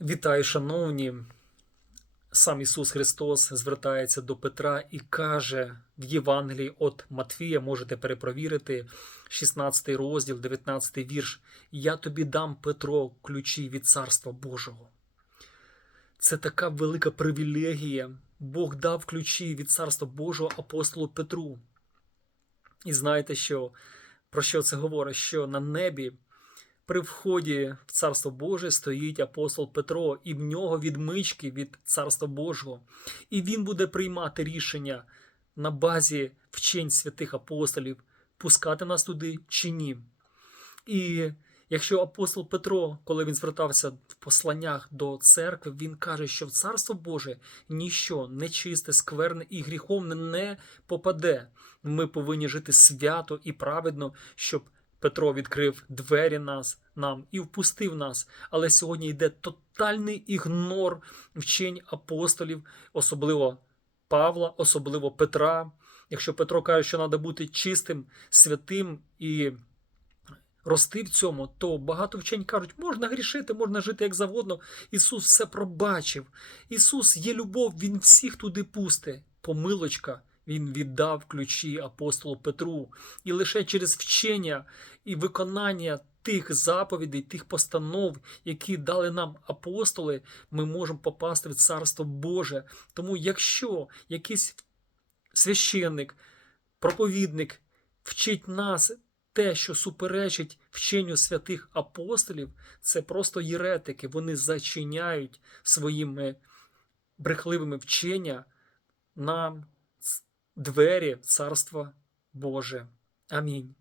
Вітаю, шановні. Сам Ісус Христос звертається до Петра і каже в Євангелії от Матфія, можете перепровірити, 16 розділ, 19 вірш. Я тобі дам Петро ключі від Царства Божого. Це така велика привілегія. Бог дав ключі від Царства Божого апостолу Петру. І знаєте, що, про що це говорить? Що на небі при вході в Царство Боже стоїть апостол Петро, і в нього відмички від Царства Божого. І він буде приймати рішення на базі вчень святих апостолів, пускати нас туди чи ні. І якщо апостол Петро, коли він звертався в посланнях до церкви, він каже, що в Царство Боже ніщо нечисте, скверне і гріховне не попаде. Ми повинні жити свято і праведно, щоб Петро відкрив двері нас, нам і впустив нас. Але сьогодні йде тотальний ігнор вчень апостолів, особливо Павла, особливо Петра. Якщо Петро каже, що треба бути чистим, святим і рости в цьому, то багато вчень кажуть, можна грішити, можна жити як завгодно. Ісус все пробачив. Ісус є любов, Він всіх туди пусте. Помилочка. Він віддав ключі апостолу Петру, і лише через вчення і виконання тих заповідей, тих постанов, які дали нам апостоли, ми можемо попасти в Царство Боже. Тому, якщо якийсь священник, проповідник вчить нас те, що суперечить вченню святих апостолів, це просто єретики. Вони зачиняють своїми брехливими вчення нам двері Царства Боже. Амінь.